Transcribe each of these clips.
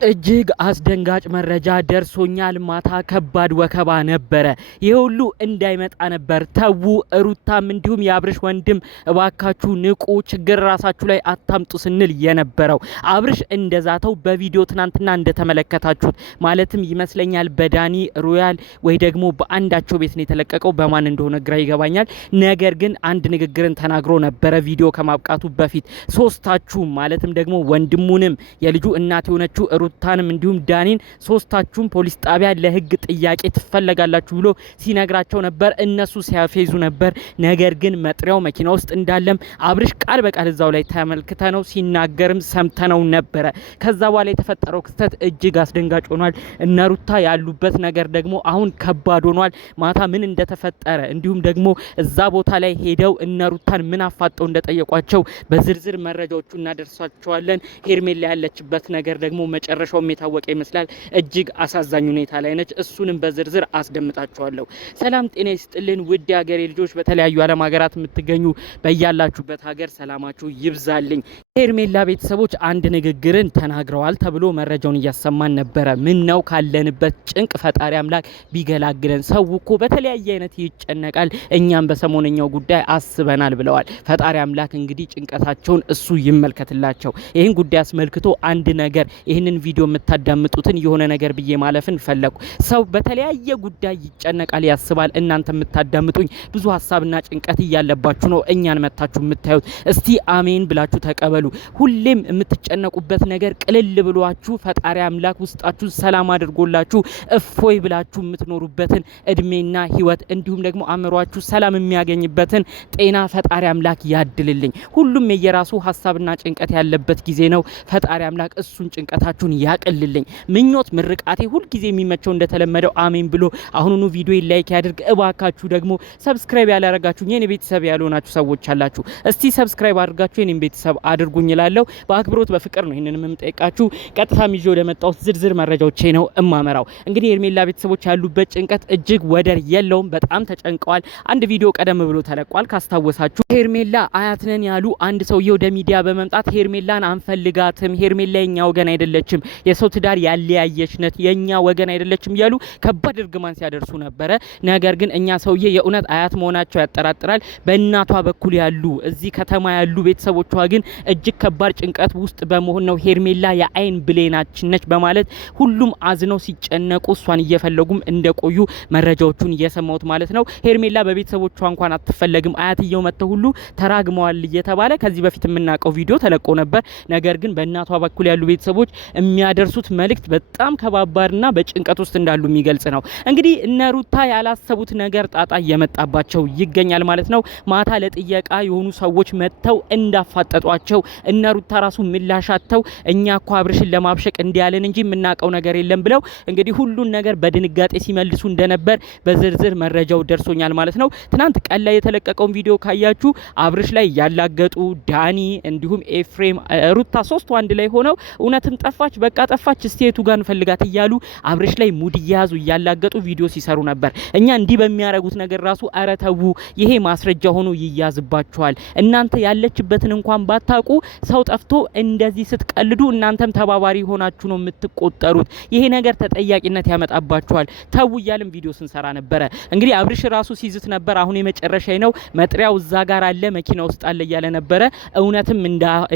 እጅግ አስደንጋጭ መረጃ ደርሶኛል። ማታ ከባድ ወከባ ነበረ። ይህ ሁሉ እንዳይመጣ ነበር ተዉ ሩታም እንዲሁም የአብርሽ ወንድም እባካችሁ ንቁ፣ ችግር ራሳችሁ ላይ አታምጡ ስንል የነበረው አብርሽ እንደዛተው በቪዲዮ ትናንትና እንደተመለከታችሁት ማለትም ይመስለኛል በዳኒ ሮያል ወይ ደግሞ በአንዳቸው ቤት ነው የተለቀቀው። በማን እንደሆነ ግራ ይገባኛል። ነገር ግን አንድ ንግግርን ተናግሮ ነበረ ቪዲዮ ከማብቃቱ በፊት ሶስታችሁ ማለትም ደግሞ ወንድሙንም የልጁ እናት የሆነችው ሩታንም እንዲሁም ዳኒን ሶስታችሁም ፖሊስ ጣቢያ ለህግ ጥያቄ ትፈለጋላችሁ ብሎ ሲነግራቸው ነበር። እነሱ ሲያፌዙ ነበር። ነገር ግን መጥሪያው መኪና ውስጥ እንዳለም አብርሽ ቃል በቃል እዛው ላይ ተመልክተነው ሲናገርም ሰምተነው ነበረ። ከዛ በኋላ የተፈጠረው ክስተት እጅግ አስደንጋጭ ሆኗል። እነ ሩታ ያሉበት ነገር ደግሞ አሁን ከባድ ሆኗል። ማታ ምን እንደተፈጠረ እንዲሁም ደግሞ እዛ ቦታ ላይ ሄደው እነ ሩታን ምን አፋጠው እንደጠየቋቸው በዝርዝር መረጃዎቹ እናደርሳቸዋለን። ሄርሜላ ያለችበት ነገር ደግሞ መጨረሻው የታወቀ ይመስላል። እጅግ አሳዛኝ ሁኔታ ላይ ነች። እሱንም በዝርዝር አስደምጣችኋለሁ። ሰላም ጤና ይስጥልን ውድ ሀገሬ ልጆች፣ በተለያዩ ዓለም ሀገራት የምትገኙ በያላችሁበት ሀገር ሰላማችሁ ይብዛልኝ። ሄርሜላ ቤተሰቦች አንድ ንግግርን ተናግረዋል ተብሎ መረጃውን እያሰማን ነበረ። ምን ነው ካለንበት ጭንቅ ፈጣሪ አምላክ ቢገላግለን። ሰው እኮ በተለያየ አይነት ይጨነቃል፣ እኛም በሰሞነኛው ጉዳይ አስበናል ብለዋል። ፈጣሪ አምላክ እንግዲህ ጭንቀታቸውን እሱ ይመልከትላቸው። ይህን ጉዳይ አስመልክቶ አንድ ነገር ይህንን ቪዲዮ የምታዳምጡትን የሆነ ነገር ብዬ ማለፍን ፈለኩ። ሰው በተለያየ ጉዳይ ይጨነቃል፣ ያስባል። እናንተ የምታዳምጡኝ ብዙ ሀሳብና ጭንቀት እያለባችሁ ነው እኛን መታችሁ የምታዩት። እስቲ አሜን ብላችሁ ተቀበሉ። ሁሌም የምትጨነቁበት ነገር ቅልል ብሏችሁ ፈጣሪ አምላክ ውስጣችሁ ሰላም አድርጎላችሁ እፎይ ብላችሁ የምትኖሩበትን እድሜና ህይወት እንዲሁም ደግሞ አእምሯችሁ ሰላም የሚያገኝበትን ጤና ፈጣሪ አምላክ ያድልልኝ። ሁሉም የየራሱ ሀሳብና ጭንቀት ያለበት ጊዜ ነው። ፈጣሪ አምላክ እሱን ጭንቀታችሁን ያቅልልኝ። ምኞት ምርቃቴ ሁሉ ጊዜ የሚመቸው እንደተለመደው አሜን ብሎ አሁኑኑ ቪዲዮ ላይክ ያድርግ። እባካችሁ ደግሞ ሰብስክራይብ ያላረጋችሁ የኔ ቤተሰብ ያልሆናችሁ ሰዎች አላችሁ፣ እስቲ ሰብስክራይብ አድርጋችሁ የኔ ቤተሰብ አድርጉኝ እላለሁ። በአክብሮት በፍቅር ነው ይሄንንም የምጠይቃችሁ። ቀጥታ ይዤ ወደ መጣሁት ዝርዝር መረጃዎቼ ነው እማመራው። እንግዲህ ሄርሜላ ቤተሰቦች ያሉበት ጭንቀት እጅግ ወደር የለውም። በጣም ተጨንቀዋል። አንድ ቪዲዮ ቀደም ብሎ ተለቋል ካስታወሳችሁ። ሄርሜላ አያት ነን ያሉ አንድ ሰውዬ ወደ ሚዲያ በመምጣት ሄርሜላን አንፈልጋትም፣ ሄርሜላ የኛ ወገን አይደለችም፣ የሰው ትዳር ያለያየች ነት፣ የኛ ወገን አይደለችም እያሉ ከባድ እርግማን ሲያደርሱ ነበረ። ነገር ግን እኛ ሰውዬ የእውነት አያት መሆናቸው ያጠራጥራል። በእናቷ በኩል ያሉ እዚህ ከተማ ያሉ ቤተሰቦቿ ግን እጅግ ከባድ ጭንቀት ውስጥ በመሆን ነው ሄርሜላ የአይን ብሌናችን ነች በማለት ሁሉም አዝነው ሲጨነቁ እሷን እየፈለጉም እንደቆዩ መረጃዎቹን እየሰማሁት ማለት ነው። ሄርሜላ በቤተሰቦቿ እንኳን አትፈለግም፣ አያትየው መጥተው ሁሉ ተራግመዋል እየተባለ ከዚህ በፊት የምናውቀው ቪዲዮ ተለቆ ነበር። ነገር ግን በእናቷ በኩል ያሉ ቤተሰቦች የሚያደርሱት መልእክት በጣም ከባባርና በጭንቀት ውስጥ እንዳሉ የሚገልጽ ነው። እንግዲህ እነ ሩታ ያላሰቡት ነገር ጣጣ እየመጣባቸው ይገኛል ማለት ነው። ማታ ለጥየቃ የሆኑ ሰዎች መጥተው እንዳፋጠጧቸው እነ ሩታ ራሱ ምላሻተው እኛ እኮ አብርሽን ለማብሸቅ እንዲያለን እንጂ የምናውቀው ነገር የለም ብለው እንግዲህ ሁሉን ነገር በድንጋጤ ሲመልሱ እንደነበር በዝርዝር መረጃው ደርሶኛል ማለት ነው። ትናንት ቀን ላይ የተለቀቀውን ቪዲዮ ካያችሁ አብርሽ ላይ ያላገጡ ዳኒ እንዲሁም ኤፍሬም ሩታ ሶስቱ አንድ ላይ ሆነው እውነትም ጠፋች በቃ ጠፋች ስቴቱ ጋር እንፈልጋት እያሉ አብርሽ ላይ ሙድ እያያዙ እያላገጡ ቪዲዮ ሲሰሩ ነበር። እኛ እንዲህ በሚያረጉት ነገር ራሱ አረተው ይሄ ማስረጃ ሆኖ ይያዝባችኋል። እናንተ ያለችበትን እንኳን ባታቁ ሰው ጠፍቶ እንደዚህ ስትቀልዱ እናንተም ተባባሪ ሆናችሁ ነው የምትቆጠሩት። ይሄ ነገር ተጠያቂነት ያመጣባችኋል። ተው እያልን ቪዲዮ ስንሰራ ነበረ። እንግዲህ አብርሽ ራሱ ሲዝት ነበር። አሁን የመጨረሻ ነው፣ መጥሪያው እዛ ጋር አለ፣ መኪና ውስጥ አለ እያለ ነበረ። እውነትም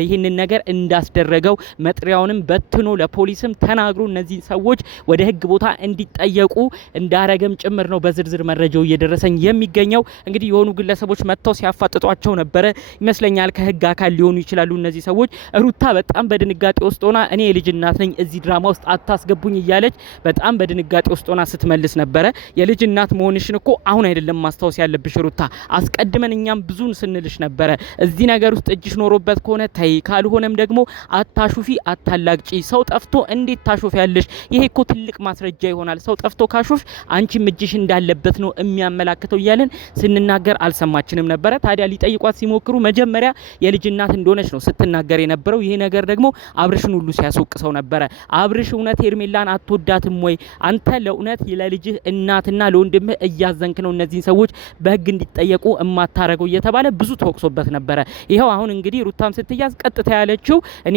ይሄንን ነገር እንዳስደረገው መጥሪያውንም በትኖ ለፖሊስም ተናግሮ እነዚህ ሰዎች ወደ ህግ ቦታ እንዲጠየቁ እንዳረገም ጭምር ነው በዝርዝር መረጃው እየደረሰኝ የሚገኘው። እንግዲህ የሆኑ ግለሰቦች መጥተው ሲያፋጥጧቸው ነበረ ይመስለኛል። ከህግ አካል ሊሆኑ ይችላሉ እነዚህ ሰዎች። ሩታ በጣም በድንጋጤ ውስጥ ሆና እኔ የልጅ እናት ነኝ እዚህ ድራማ ውስጥ አታስገቡኝ እያለች በጣም በድንጋጤ ውስጥ ሆና ስትመልስ ነበረ። የልጅ እናት መሆንሽን እኮ አሁን አይደለም ማስታወስ ያለብሽ ሩታ፣ አስቀድመን እኛም ብዙን ስንልሽ ነበረ። እዚህ ነገር ውስጥ እጅሽ ኖሮበት ከሆነ ተይ፣ ካልሆነም ደግሞ አታሹፊ፣ አታላግጪ። ሰው ጠፍቶ እንዴት ታሾፍ ያለሽ? ይሄ እኮ ትልቅ ማስረጃ ይሆናል። ሰው ጠፍቶ ካሾፍ አንቺም እጅሽ እንዳለበት ነው የሚያመላክተው እያለን ስንናገር አልሰማችንም ነበረ። ታዲያ ሊጠይቋት ሲሞክሩ መጀመሪያ የልጅ እናት እንደሆነች ነው ስትናገር የነበረው። ይሄ ነገር ደግሞ አብርሽን ሁሉ ሲያስወቅሰው ነበረ። አብርሽ እውነት ሄርሜላን አትወዳትም ወይ? አንተ ለእውነት ለልጅህ እናትና ለወንድምህ እያዘንክ ነው እነዚህን ሰዎች በህግ እንዲጠየቁ እማታረገው እየተባለ ብዙ ተወቅሶበት ነበረ። ይሄው አሁን እንግዲህ ሩታም ስትያዝ ቀጥታ ያለችው እኔ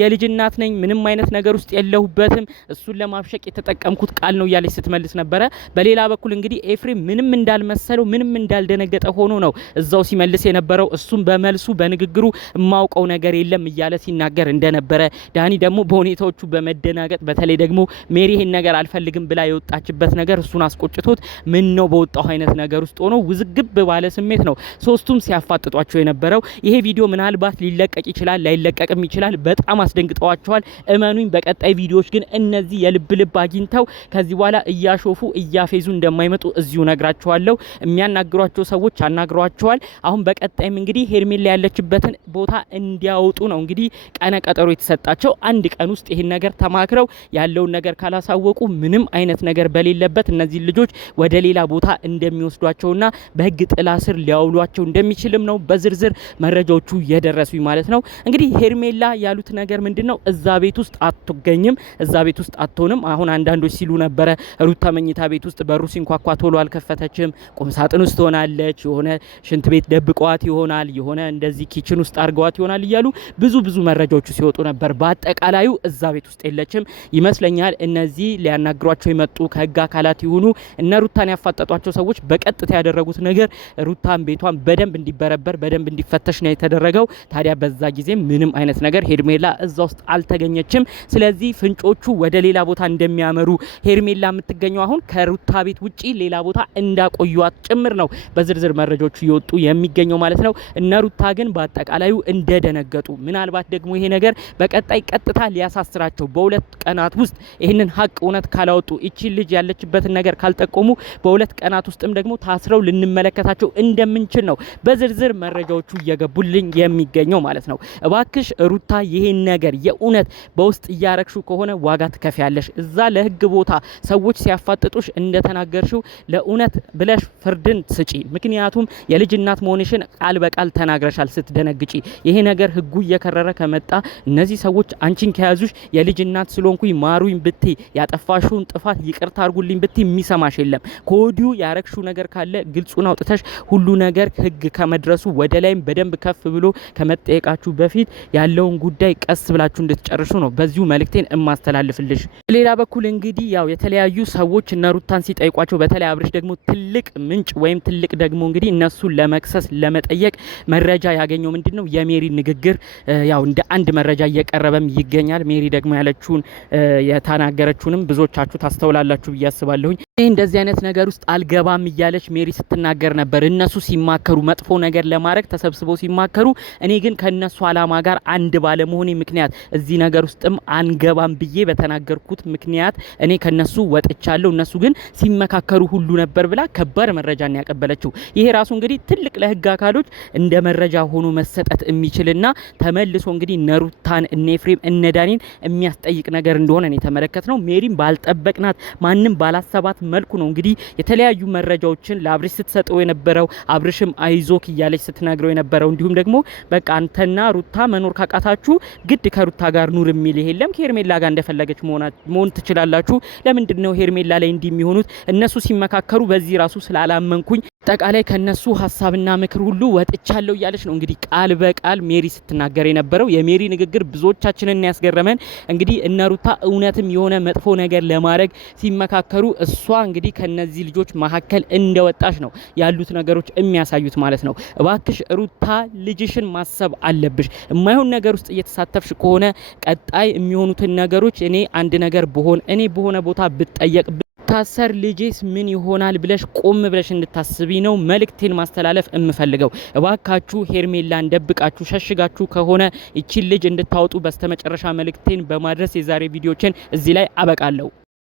የልጅ እናት ነኝ፣ ምንም አይነት ነገር ውስጥ የለሁበትም፣ እሱን ለማብሸቅ የተጠቀምኩት ቃል ነው እያለች ስትመልስ ነበረ። በሌላ በኩል እንግዲህ ኤፍሬም ምንም እንዳልመሰለው ምንም እንዳልደነገጠ ሆኖ ነው እዛው ሲመልስ የነበረው። እሱም በመልሱ በንግግሩ የማውቀው ነገር የለም እያለ ሲናገር እንደነበረ፣ ዳኒ ደግሞ በሁኔታዎቹ በመደናገጥ በተለይ ደግሞ ሜሪ ይሄን ነገር አልፈልግም ብላ የወጣችበት ነገር እሱን አስቆጭቶት ምን ነው በወጣው አይነት ነገር ውስጥ ሆኖ ውዝግብ ባለ ስሜት ነው ሶስቱም ሲያፋጥጧቸው የነበረው። ይሄ ቪዲዮ ምናልባት ሊለቀቅ ይችላል ላይለቀቅም ይችላል። በጣም አስደንግጠዋቸዋል። እመኑኝ በቀጣይ ቪዲዮዎች ግን እነዚህ የልብ ልብ አግኝተው ከዚህ በኋላ እያሾፉ እያፌዙ እንደማይመጡ እዚሁ ነግራቸዋለሁ። የሚያናግሯቸው ሰዎች አናግሯቸዋል። አሁን በቀጣይም እንግዲህ ሄርሜላ ያለችበትን ቦታ እንዲያወጡ ነው እንግዲህ ቀነ ቀጠሮ የተሰጣቸው። አንድ ቀን ውስጥ ይሄን ነገር ተማክረው ያለውን ነገር ካላሳወቁ ምንም አይነት ነገር በሌለበት እነዚህ ልጆች ወደ ሌላ ቦታ እንደሚወስዷቸውና በህግ ጥላ ስር ሊያውሏቸው እንደሚችልም ነው በዝርዝር መረጃዎቹ የደረሱኝ ማለት ነው። እንግዲህ ሄርሜላ ያሉት ነገር ምንድነው? እዛ ቤት ውስጥ አትገኝም፣ እዛ ቤት ውስጥ አትሆንም። አሁን አንዳንዶች ሲሉ ነበረ ሩታ መኝታ ቤት ውስጥ በሩ ሲንኳኳ ቶሎ አልከፈተችም፣ ቁም ሳጥን ውስጥ ሆናለች፣ የሆነ ሽንት ቤት ደብቀዋት ይሆናል፣ የሆነ እንደዚህ ኪችን ውስጥ አርገዋት ይሆናል እያሉ ብዙ መረጃዎቹ ሲወጡ ነበር። በአጠቃላዩ እዛ ቤት ውስጥ የለችም ይመስለኛል። እነዚህ ሊያናግሯቸው የመጡ ከህግ አካላት ይሁኑ እነ ሩታን ያፋጠጧቸው ሰዎች በቀጥታ ያደረጉት ነገር ሩታን ቤቷን በደንብ እንዲበረበር በደንብ እንዲፈተሽ ነው የተደረገው። ታዲያ በዛ ጊዜ ምንም አይነት ነገር ሄርሜላ እዛ ውስጥ አልተገኘችም። ስለዚህ ፍንጮቹ ወደ ሌላ ቦታ እንደሚያመሩ ሄርሜላ የምትገኘው አሁን ከሩታ ቤት ውጪ ሌላ ቦታ እንዳቆዩት ጭምር ነው በዝርዝር መረጃዎቹ እየወጡ የሚገኘው ማለት ነው። እነ ሩታ ግን በአጠቃላዩ እንደደነገጡ ምናልባት ደግሞ ይሄ ነገር በቀጣይ ቀጥታ ሊያሳስራቸው በሁለት ቀናት ውስጥ ይህንን ሀቅ እውነት ካላወጡ እቺ ልጅ ያለችበትን ነገር ካልጠቆሙ በሁለት ቀናት ውስጥም ደግሞ ታስረው ልንመለከታቸው እንደምንችል ነው በዝርዝር መረጃዎቹ እየገቡልኝ የሚገኘው ማለት ነው። እባክሽ ሩታ ይሄን ነገር የእውነት በውስጥ እያረግሹ ከሆነ ዋጋ ትከፍያለሽ። እዛ ለህግ ቦታ ሰዎች ሲያፋጥጡሽ እንደተናገርሽው ለእውነት ብለሽ ፍርድን ስጪ። ምክንያቱም የልጅ እናት መሆንሽን ቃል በቃል ተናግረሻል ስትደነግጪ። ይሄ ነገር ህጉ እየከረረ ከመጣ እነዚህ ሰዎች አንቺን ከያዙሽ የልጅ እናት ስለሆንኩኝ ማሩኝ ብቲ ያጠፋሽውን ጥፋት ይቅርታ አርጉልኝ ብቲ የሚሰማሽ የለም። ከወዲሁ ያረግሽው ነገር ካለ ግልጹን አውጥተሽ ሁሉ ነገር ህግ ከመድረሱ ወደ ላይም በደንብ ከፍ ብሎ ከመጠየቃችሁ በፊት ያለውን ጉዳይ ቀስ ብላችሁ እንድትጨርሱ ነው በዚሁ መልእክቴን እማስተላልፍልሽ። ሌላ በኩል እንግዲህ ያው የተለያዩ ሰዎች እነ ሩታን ሲጠይቋቸው በተለይ አብርሽ ደግሞ ትልቅ ምንጭ ወይም ትልቅ ደግሞ እንግዲህ እነሱን ለመክሰስ ለመጠየቅ መረጃ ያገኘው ምንድነው የሜሪ ንግግር ያው እንደ አንድ መረጃ እየቀረበም ይገኛል። ሜሪ ደግሞ ያለችውን የተናገረችውንም ብዙዎቻችሁ ታስተውላላችሁ ብዬ አስባለሁኝ። ይህ እንደዚህ አይነት ነገር ውስጥ አልገባም እያለች ሜሪ ስትናገር ነበር። እነሱ ሲማከሩ መጥፎ ነገር ለማድረግ ተሰብስበው ሲማከሩ፣ እኔ ግን ከነሱ አላማ ጋር አንድ ባለመሆኔ ምክንያት እዚህ ነገር ውስጥም አንገባም ብዬ በተናገርኩት ምክንያት እኔ ከነሱ ወጥቻለሁ፣ እነሱ ግን ሲመካከሩ ሁሉ ነበር ብላ ከባድ መረጃን ያቀበለችው። ይሄ ራሱ እንግዲህ ትልቅ ለህግ አካሎች እንደ መረጃ ሆኖ መሰጠት የሚችልና ተመልሶ እንግዲህ እነ ሩታን እነ ኤፍሬም እነ ዳኒን የሚያስጠይቅ ነገር እንደሆነ ነው የተመለከትነው። ሜሪም ባልጠበቅናት ማንም ባላሰባት መልኩ ነው እንግዲህ የተለያዩ መረጃዎችን ለአብርሽ ስትሰጠው የነበረው። አብርሽም አይዞክ እያለች ስትናግረው የነበረው እንዲሁም ደግሞ በቃ አንተና ሩታ መኖር ካቃታችሁ ግድ ከሩታ ጋር ኑር የሚል የለም፣ ከሄርሜላ ጋር እንደፈለገች መሆን ትችላላችሁ። ለምንድን ነው ሄርሜላ ላይ እንዲህ የሚሆኑት? እነሱ ሲመካከሩ በዚህ ራሱ ስላላመንኩኝ አጠቃላይ ከነሱ ሀሳብና ምክር ሁሉ ወጥቻለሁ እያለች ነው እንግዲህ ቃል በቃል ሜሪ ስትናገር የነበረው። የሜሪ ንግግር ብዙዎቻችንን ያስገረመን እንግዲህ እነ ሩታ እውነትም የሆነ መጥፎ ነገር ለማድረግ ሲመካከሩ እሷ እንግዲህ ከነዚህ ልጆች መካከል እንደወጣች ነው ያሉት ነገሮች የሚያሳዩት ማለት ነው። እባክሽ ሩታ ልጅሽን ማሰብ አለብሽ። የማይሆን ነገር ውስጥ እየተሳተፍሽ ከሆነ ቀጣይ የሚሆኑትን ነገሮች እኔ አንድ ነገር ብሆን እኔ በሆነ ቦታ ብጠየቅ ታሰር ልጄስ ምን ይሆናል ብለሽ ቆም ብለሽ እንድታስቢ ነው መልእክቴን ማስተላለፍ እምፈልገው። እባካችሁ ሄርሜላን ደብቃችሁ ሸሽጋችሁ ከሆነ እቺ ልጅ እንድታወጡ በስተመጨረሻ መልእክቴን በማድረስ የዛሬ ቪዲዮችን እዚህ ላይ አበቃለሁ።